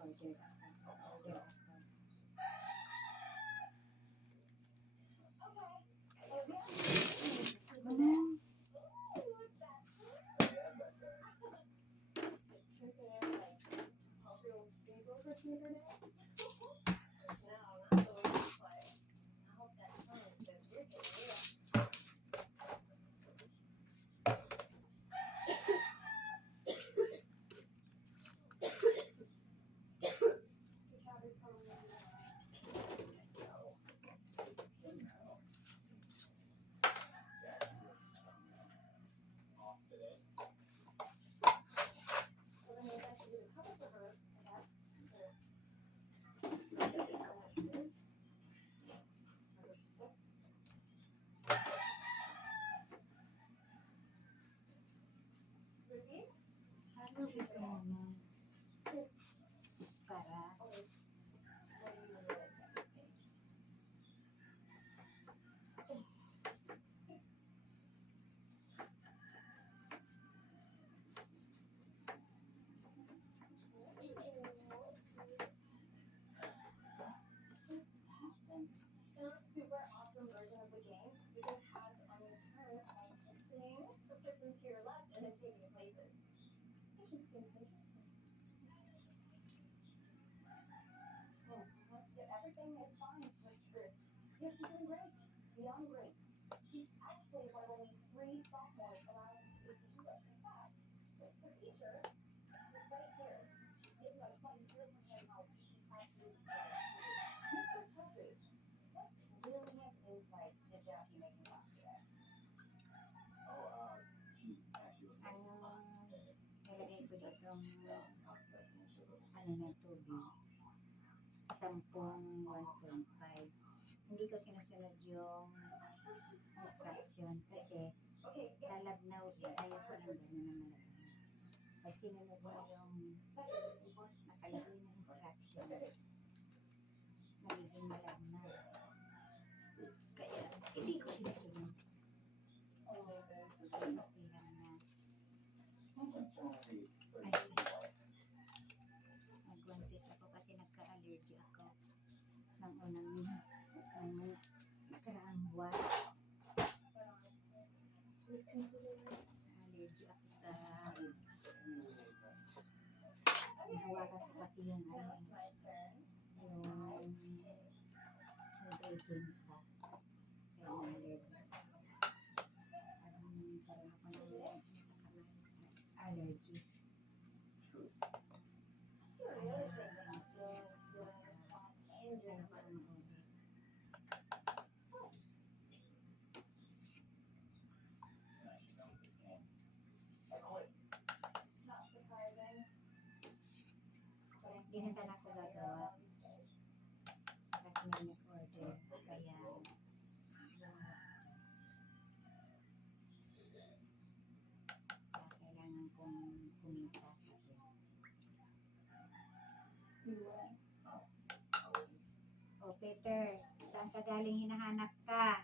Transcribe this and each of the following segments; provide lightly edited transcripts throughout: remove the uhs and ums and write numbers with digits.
Order ako. Order ako. Ano ito naman? Para nilagay ko dito ano na tubig. 1.5. Hindi ko sinusunod yung instruction kasi lalabnaw din. Ayaw ko lang gano'n na malabnaw. Pag sinunod mo yung nakalagay na instruction, magiging malabnaw. Kaya hindi ko sinusunod. Okay lang na. Nag-1 ako kasi nagka-allergy ako ng unang mga nakaraang buwan. Allergy ako sa nahawakan ko kasi yung nag-agent ka. Kaya na-allergy. Parang ako ng allergy. Hindi na sana ako gagawa kasi may nag-order kaya kailangan kong kumita kasi oh Peter, saan ka galing hinahanap ka?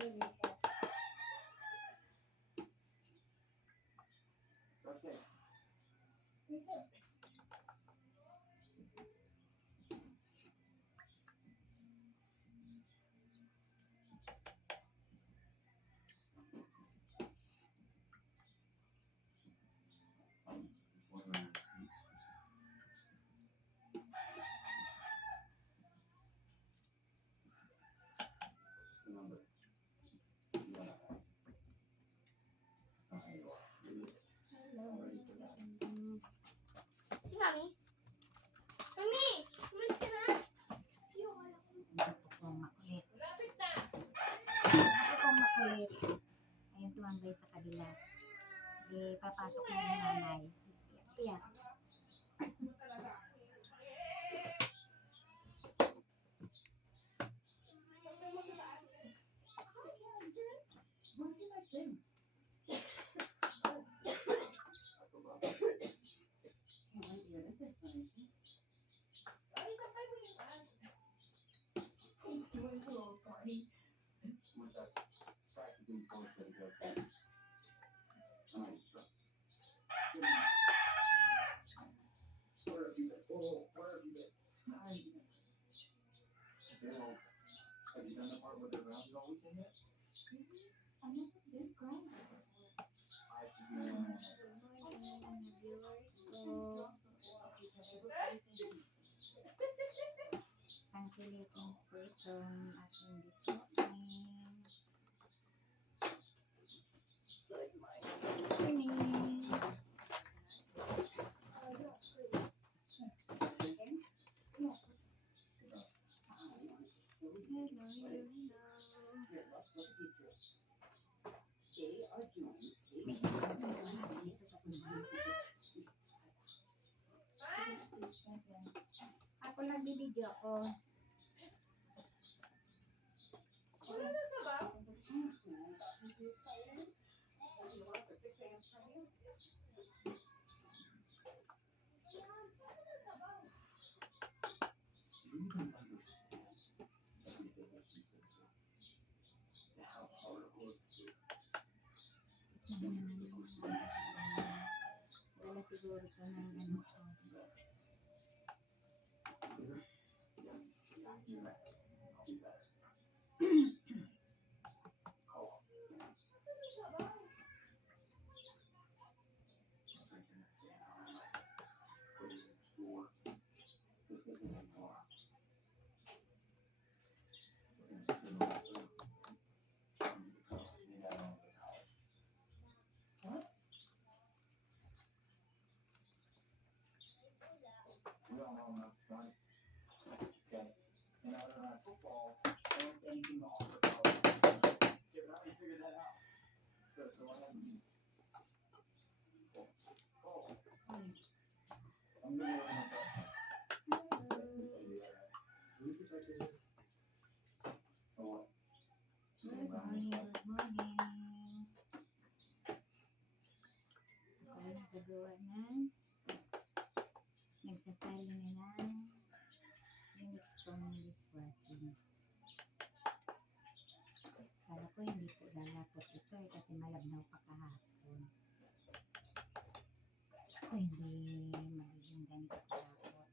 Si Mami? Mami! Umalis ka na? Ito pong makulit. Lapit na! Ito pong makulit. Ayun, tumambay sa kabila. Papasok na yung nanay. Iyak. Tangkilitin po itong ating disokning. Good morning. Ako nagbibideo ako. Wala na sabaw? Wala siguro ito ng ano ko. Good morning, good morning. Ako yung nagagawa ng nagsasalin na ng minutes kong dishwashing. Kala ko hindi po lalapot ito kasi malabnaw pa kahapon. Ako hindi magiging ganito kalapot.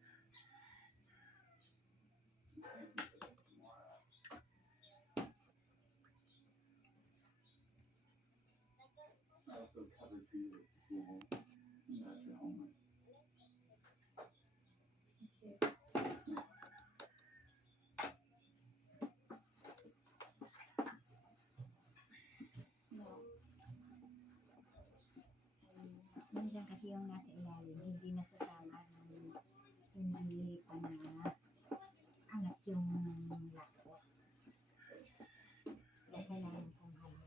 Minsan kasi yung nasa ilalim, hindi nasasama ng hindi pa na angat yung lapot. Kaya kailangan kong haluin.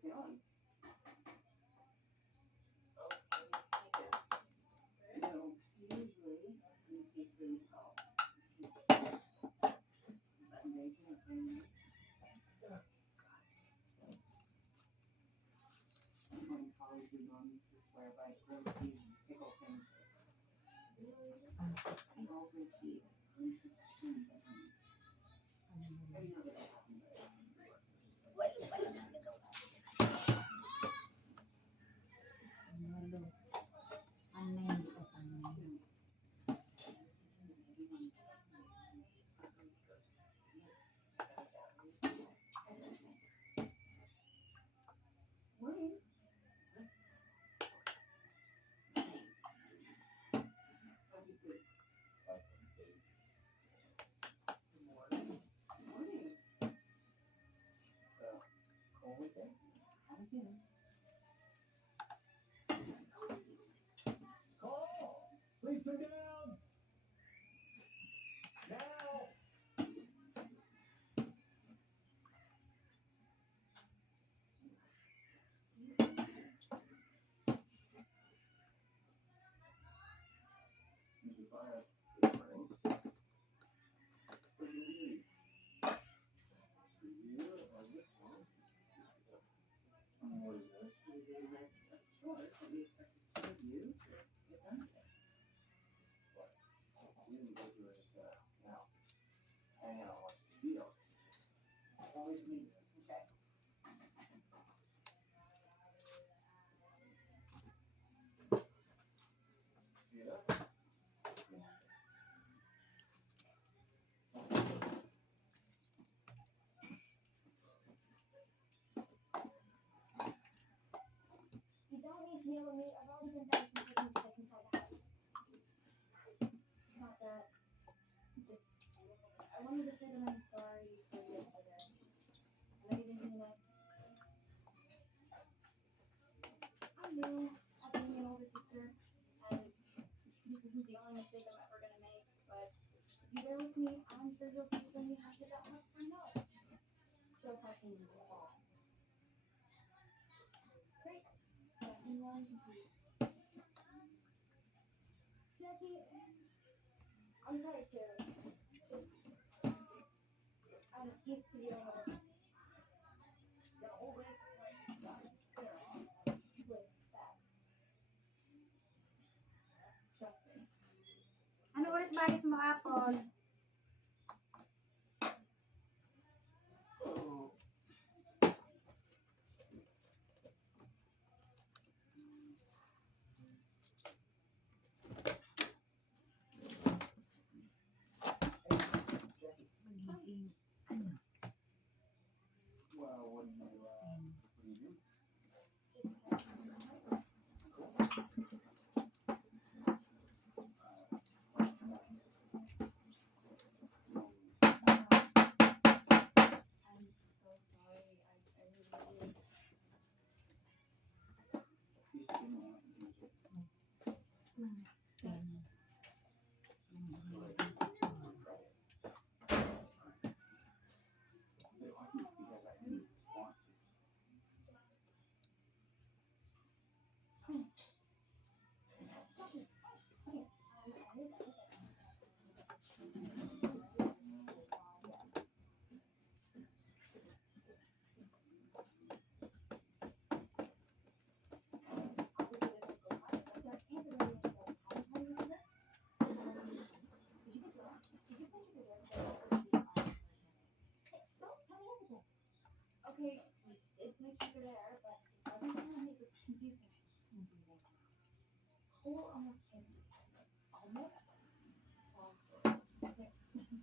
Ano, ano yun ito, ano yun. Please come down. Now. You don't need to yell at me. I've already been down some chicken stuck inside the house. Not that. Just, I wanted to say that I'm sorry for yesterday. I know you didn't mean it. I knew I've been an older sister, and this isn't the only mistake I'm ever gonna make, but if you bear with me, I'm sure you'll be when you have to that much I know. She'll talk to you all. Great. Anyone confused? Jackie, I'm sorry too. I'm used to dealing with that. Trust me. Ano oras ba alis mo, Apple? Magiging, ano? Well, what do you do? I'm so sorry. I really did. Okay, it makes you there, but it doesn't really make it confusing. Who almost came? Almost? Well, okay.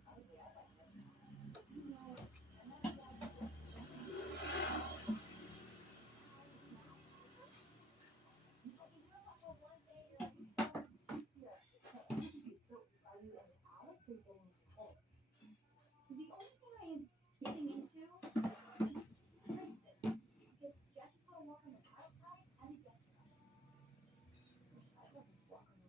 Obviously, I like it. You know, I'm not glad that you're but you know that for one day you're here. So are you into Alex or getting into Cole? The only thing I am getting into is Kristen. Because Jackie's gonna walk on the outside and the yesterday. I wasn't walking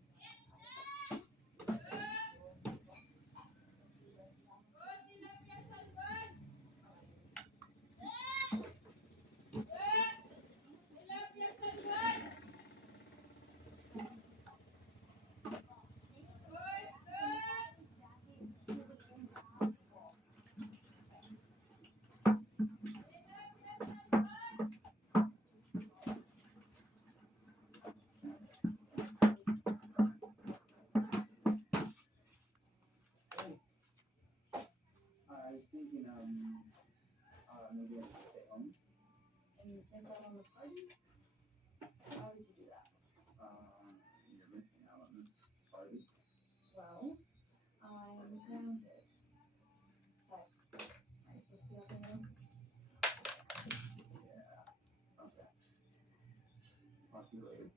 Is that on the party? How did you do that? You're missing out on this party. Well, I'm grounded. But are you supposed to be helping me? Yeah. Okay. I'll see you later.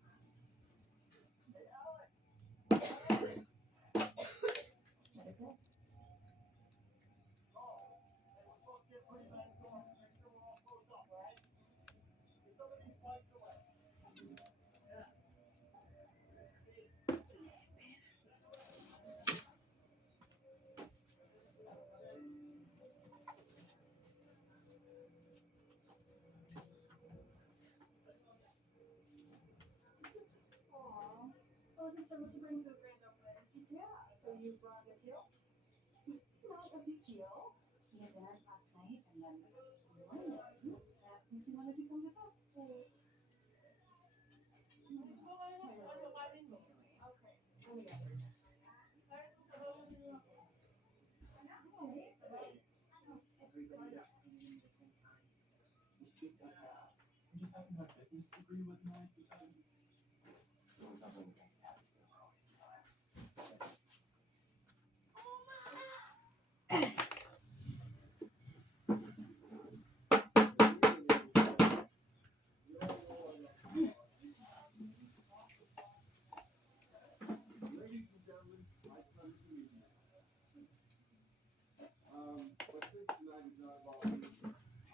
Let it go. Aw. Oh, is that what you bring to a grand opening? Yeah. So you brought a deal? It's not a big deal. We had dinner last night, and then London asked me if you wanted to come with us. So, okay. Let me get it. Everybody got paid at the same time. She said, you talking about business degree was nice or something? It was something against that. Ladies and gentlemen, my pleasure to meet you. But since tonight is not about me,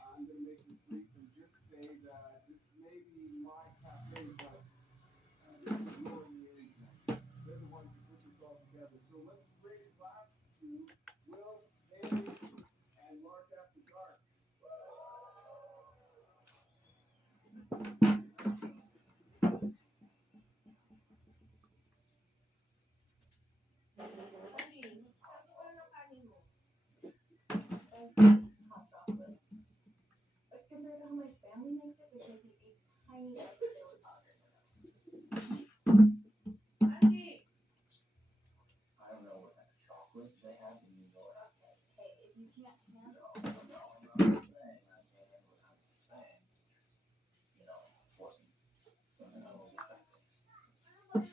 I'm going to make this brief and just say that this may be my cafe, but this is more than the anything. They're the ones who put this all together. So let's raise a glass to Will, Amy, and Mark after dark. Hot chocolate. But compared to how my family makes it, there's maybe a tiny bit of chili powder. I don't know what kind of chocolate they have in New York. Hey, if you can't handle No, I'm not saying I can't handle it. I'm just saying, forcing something I was expecting. what?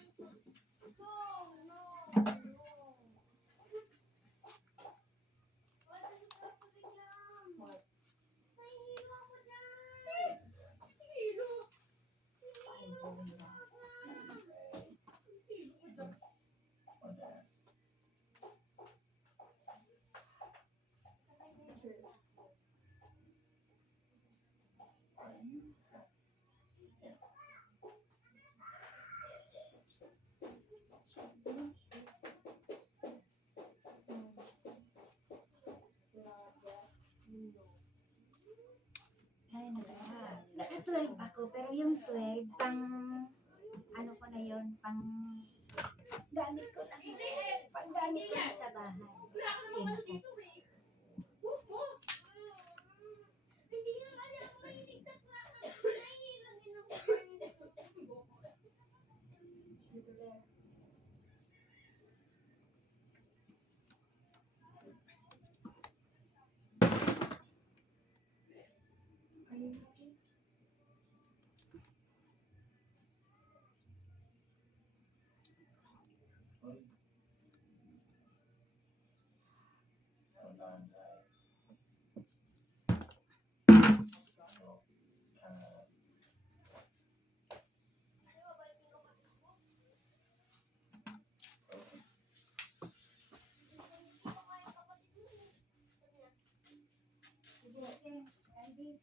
Are you happy? Yeah. Ay, naka-12 ako, pero yung 12, pang, ano ko na yun, pang, gamit ko na, pang gamit ko na sa bahay. Sino ko? Are you happy? Sometimes I struggle, Sige, Andy.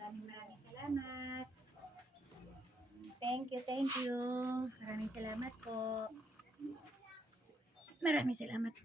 Maraming salamat. Thank you, thank you. Maraming salamat po. Maraming salamat.